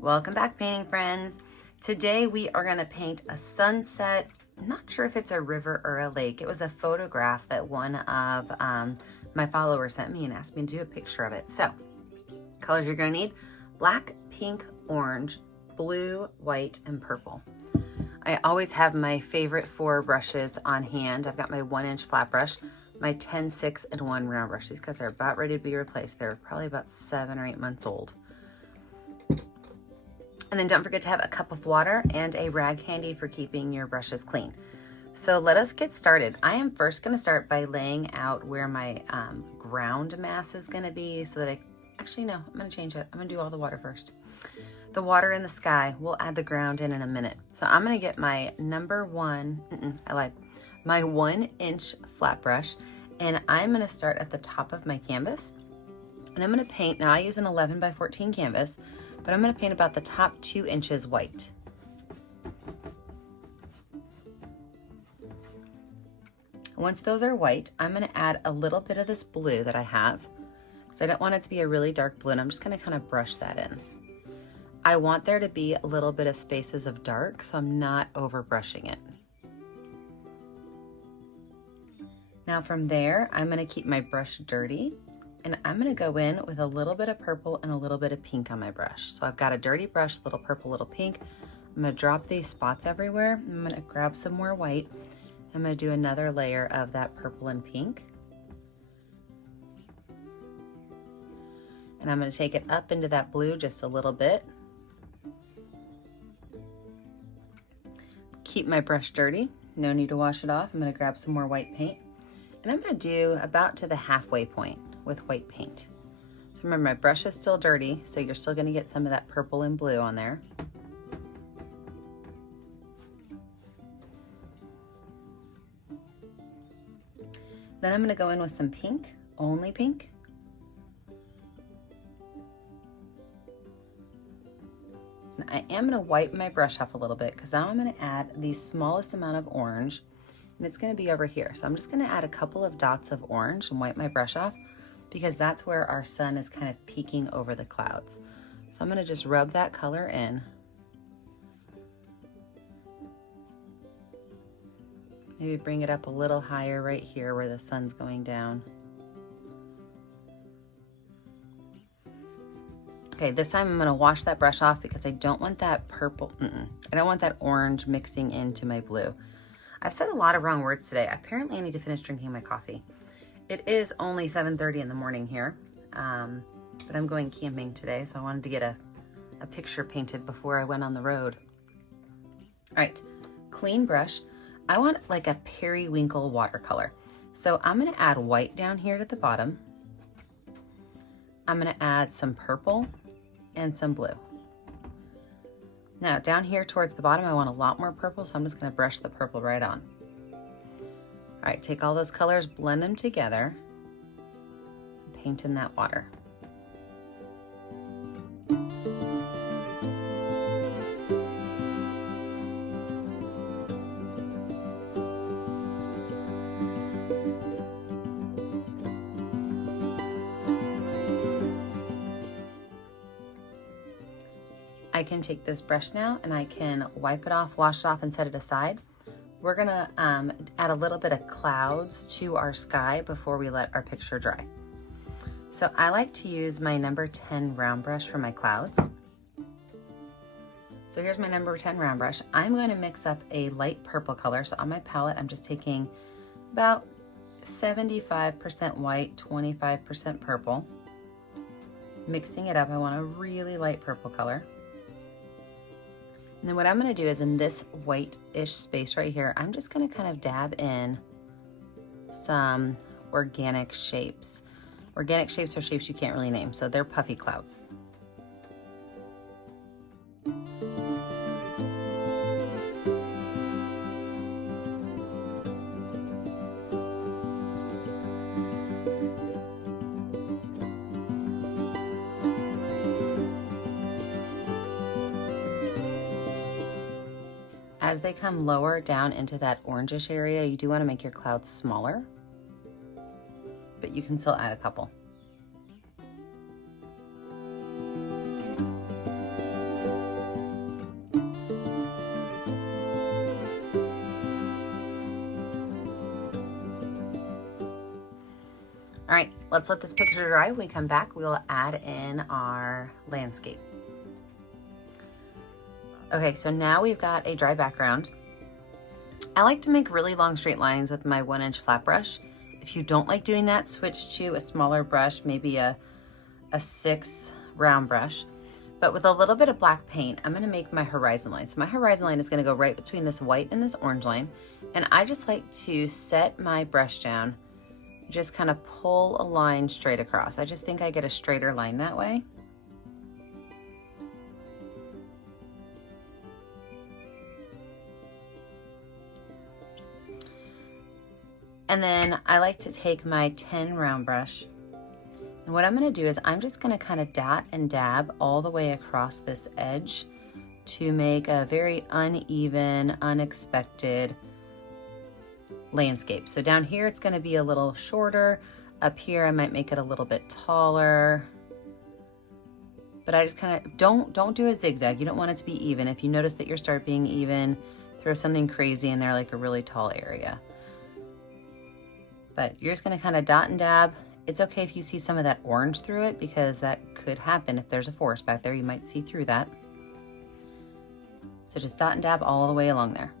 Welcome back, painting friends. Today we are going to paint a sunset. I'm not sure if it's a river or a lake. It was a photograph that one of my followers sent me and asked me to do a picture of it. So, colors you're going to need: black, pink, orange, blue, white, and purple. I always have my favorite 4 brushes on hand. I've got my 1-inch flat brush, my 10, 6, and 1 round brush. These guys are about ready to be replaced. They're probably about 7 or 8 months old. And then don't forget to have a cup of water and a rag handy for keeping your brushes clean. So let us get started. I am first going to start by laying out where my ground mass is going to be, so that actually no, I'm going to change it. I'm going to do all the water first. The water in the sky, we'll add the ground in a minute. So I'm going to get my my 1-inch flat brush, and I'm going to start at the top of my canvas. And I'm going to paint, now I use an 11 by 14 canvas, but I'm going to paint about the top 2 inches white. Once those are white, I'm going to add a little bit of this blue that I have. So I don't want it to be a really dark blue, and I'm just going to kind of brush that in. I want there to be a little bit of spaces of dark, so I'm not over brushing it. Now from there, I'm going to keep my brush dirty, and I'm going to go in with a little bit of purple and a little bit of pink on my brush. So I've got a dirty brush, little purple, little pink. I'm going to drop these spots everywhere. I'm going to grab some more white. I'm going to do another layer of that purple and pink. And I'm going to take it up into that blue just a little bit. Keep my brush dirty. No need to wash it off. I'm going to grab some more white paint. And I'm going to do about to the halfway point with white paint. So remember, my brush is still dirty, so you're still going to get some of that purple and blue on there. Then I'm going to go in with some pink, only pink. And I am going to wipe my brush off a little bit, because now I'm going to add the smallest amount of orange, and it's going to be over here. So I'm just going to add a couple of dots of orange and wipe my brush off, because that's where our sun is kind of peeking over the clouds. So I'm going to just rub that color in. Maybe bring it up a little higher right here where the sun's going down. Okay, this time I'm going to wash that brush off, because I don't want that purple, I don't want that orange mixing into my blue. I've said a lot of wrong words today. Apparently I need to finish drinking my coffee. It is only 7:30 in the morning here, but I'm going camping today, so I wanted to get a picture painted before I went on the road. All right, clean brush. I want like a periwinkle watercolor. So I'm going to add white down here at the bottom. I'm going to add some purple and some blue. Now down here towards the bottom, I want a lot more purple, so I'm just going to brush the purple right on. All right, take all those colors, blend them together, paint in that water. I can take this brush now and I can wipe it off, wash it off, and set it aside. We're gonna add a little bit of clouds to our sky before we let our picture dry. So I like to use my number 10 round brush for my clouds. So here's my number 10 round brush. I'm going to mix up a light purple color. So on my palette, I'm just taking about 75% white, 25% purple. Mixing it up, I want a really light purple color. And then what I'm going to do is in this white-ish space right here, I'm just going to kind of dab in some organic shapes. Organic shapes are shapes you can't really name, so they're puffy clouds. as they come lower down into that orangish area, you do want to make your clouds smaller, but you can still add a couple. All right, let's let this picture dry. When we come back, we'll add in our landscape. Okay, so now we've got a dry background. I like to make really long straight lines with my 1-inch flat brush. If you don't like doing that, switch to a smaller brush, maybe a 6 round brush. But with a little bit of black paint, I'm gonna make my horizon line. So my horizon line is gonna go right between this white and this orange line. And I just like to set my brush down, just kind of pull a line straight across. I just think I get a straighter line that way. And then I like to take my 10 round brush, and what I'm gonna do is I'm just gonna kind of dot and dab all the way across this edge to make a very uneven, unexpected landscape. So down here it's gonna be a little shorter. Up here I might make it a little bit taller. But I just kind of, don't do a zigzag. You don't want it to be even. If you notice that yours start being even, throw something crazy in there like a really tall area. But you're just gonna kind of dot and dab. It's okay if you see some of that orange through it, because that could happen. If there's a forest back there, you might see through that. So just dot and dab all the way along there.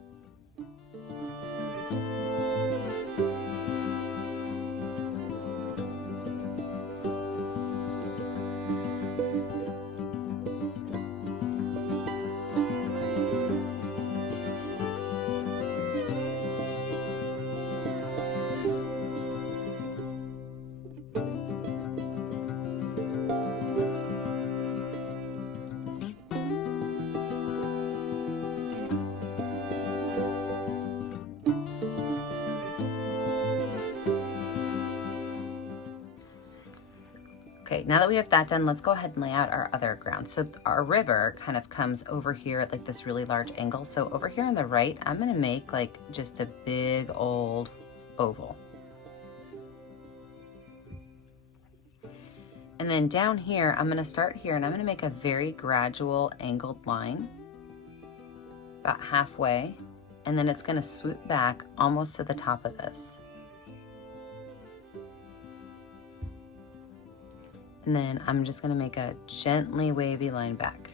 Okay, now that we have that done, let's go ahead and lay out our other ground. So our river kind of comes over here at like this really large angle. So over here on the right, I'm gonna make like just a big old oval. And then down here, I'm gonna start here and I'm gonna make a very gradual angled line, about halfway. And then it's gonna swoop back almost to the top of this. And then I'm just gonna make a gently wavy line back.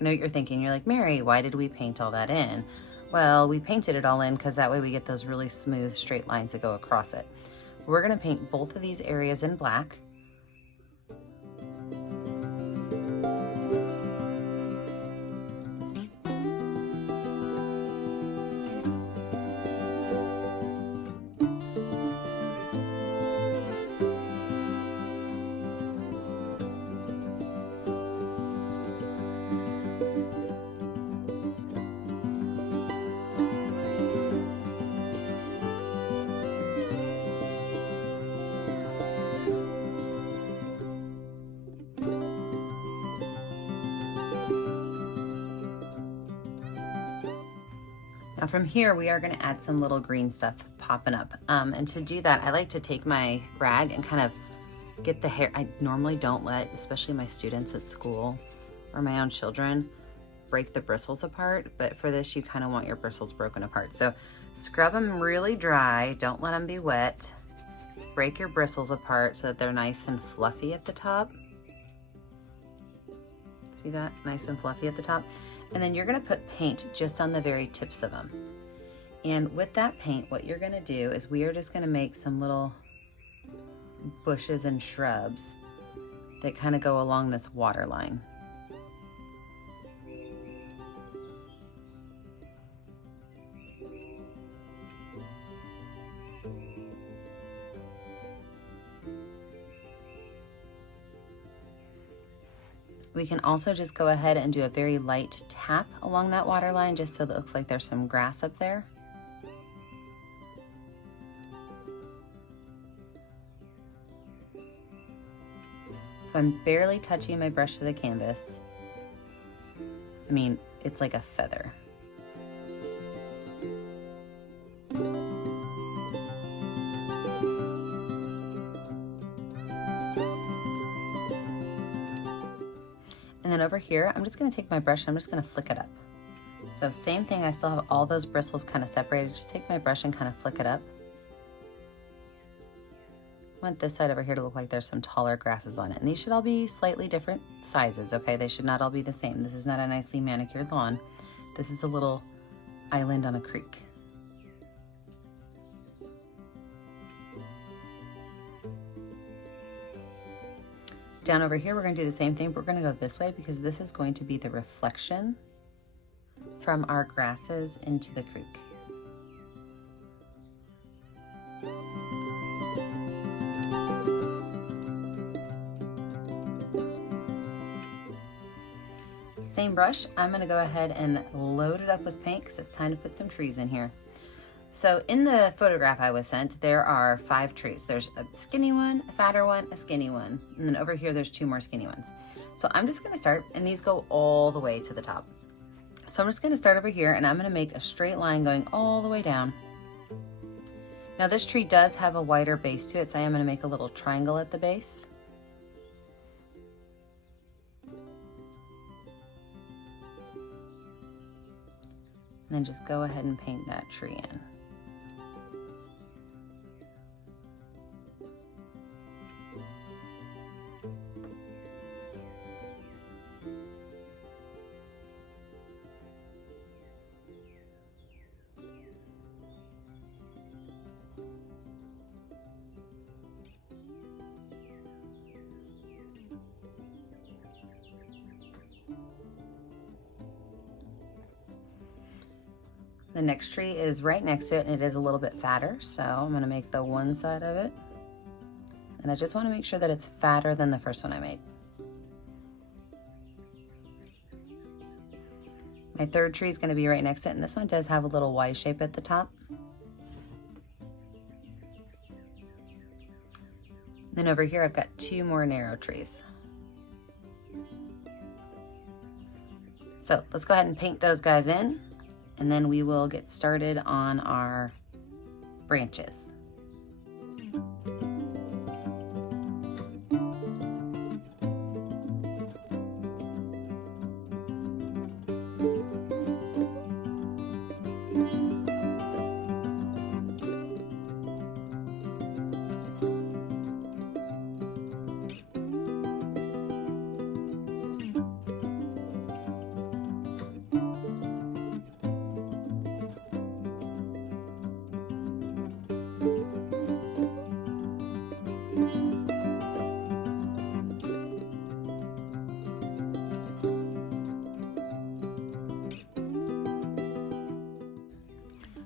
I know what you're thinking. You're like, Mary, why did we paint all that in? Well, we painted it all in because that way we get those really smooth straight lines that go across it. We're gonna paint both of these areas in black. Now from here, we are gonna add some little green stuff popping up. And to do that, I like to take my rag and kind of get the hair. I normally don't let, especially my students at school or my own children, break the bristles apart. But for this, you kind of want your bristles broken apart. So scrub them really dry. Don't let them be wet. Break your bristles apart so that they're nice and fluffy at the top. See that? Nice and fluffy at the top. And then you're gonna put paint just on the very tips of them. And with that paint, what you're gonna do is we are just gonna make some little bushes and shrubs that kind of go along this water line. We can also just go ahead and do a very light tap along that water line just so that it looks like there's some grass up there. So I'm barely touching my brush to the canvas. I mean, it's like a feather. then over here, I'm just gonna take my brush and I'm just gonna flick it up. So same thing, I still have all those bristles kind of separated. Just take my brush and kind of flick it up. I want this side over here to look like there's some taller grasses on it. And these should all be slightly different sizes, okay? They should not all be the same. This is not a nicely manicured lawn. This is a little island on a creek. Down over here, we're gonna do the same thing, but we're gonna go this way because this is going to be the reflection from our grasses into the creek. Same brush, I'm gonna go ahead and load it up with paint because it's time to put some trees in here. So in the photograph I was sent, there are 5 trees. There's a skinny one, a fatter one, a skinny one, and then over here there's 2 more skinny ones. So I'm just gonna start, and these go all the way to the top. So I'm just gonna start over here and I'm gonna make a straight line going all the way down. Now this tree does have a wider base to it, so I am gonna make a little triangle at the base. And then just go ahead and paint that tree in. The next tree is right next to it and it is a little bit fatter, so I'm gonna make the one side of it. And I just wanna make sure that it's fatter than the first one I made. My third tree is gonna be right next to it, and this one does have a little Y shape at the top. Then over here, I've got 2 more narrow trees. So let's go ahead and paint those guys in, and then we will get started on our branches.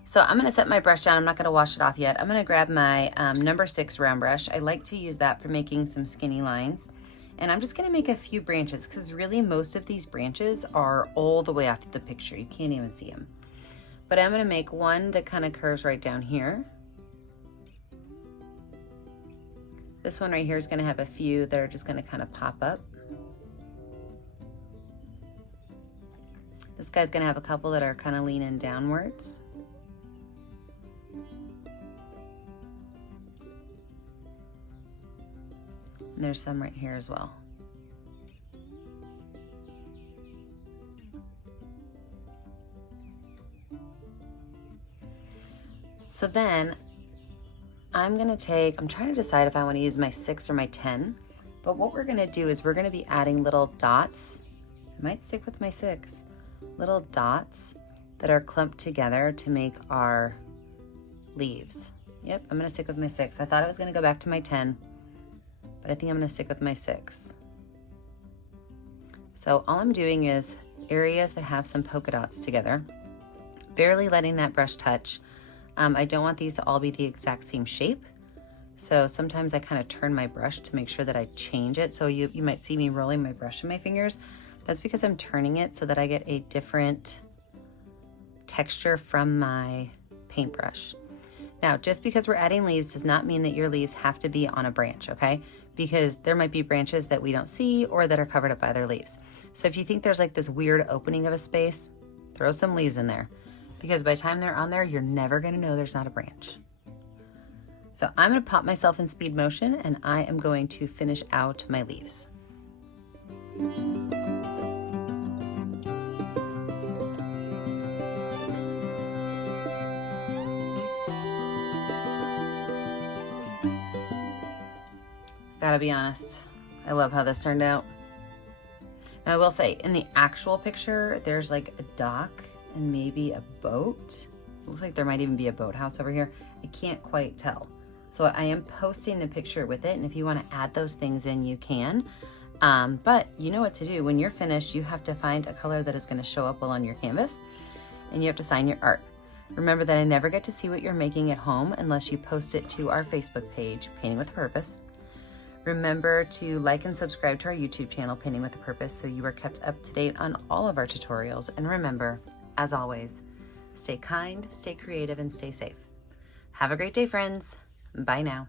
So I'm gonna set my brush down. I'm not gonna wash it off yet. I'm gonna grab my number 6 round brush. I like to use that for making some skinny lines. And I'm just gonna make a few branches because really most of these branches are all the way off the picture. You can't even see them. But I'm gonna make one that kind of curves right down here. This one right here is gonna have a few that are just gonna kind of pop up. This guy's gonna have a couple that are kind of leaning downwards. And there's some right here as well. So then I'm trying to decide if I want to use my 6 or my 10, but what we're gonna do is we're gonna be adding little dots. I might stick with my 6. Little dots that are clumped together to make our leaves. Yep, I'm gonna stick with my 6. I thought I was gonna go back to my 10, but I think I'm gonna stick with my 6. So all I'm doing is areas that have some polka dots together, barely letting that brush touch. I don't want these to all be the exact same shape. So sometimes I kind of turn my brush to make sure that I change it. So you might see me rolling my brush in my fingers. That's because I'm turning it so that I get a different texture from my paintbrush. Now, just because we're adding leaves does not mean that your leaves have to be on a branch, okay? Because there might be branches that we don't see or that are covered up by other leaves. So if you think there's like this weird opening of a space, throw some leaves in there. Because by the time they're on there, you're never gonna know there's not a branch. So I'm gonna pop myself in speed motion and I am going to finish out my leaves. Gotta be honest, I love how this turned out. Now I will say, in the actual picture, there's like a dock and maybe a boat. Looks like there might even be a boathouse over here. I can't quite tell. So I am posting the picture with it, and if you want to add those things in, you can. But you know what to do. When you're finished, you have to find a color that is going to show up well on your canvas, and you have to sign your art. Remember that I never get to see what you're making at home unless you post it to our Facebook page, Painting with a Purpose. Remember to like and subscribe to our YouTube channel, Painting with a Purpose, so you are kept up to date on all of our tutorials. And remember, as always, stay kind, stay creative, and stay safe. Have a great day, friends. Bye now.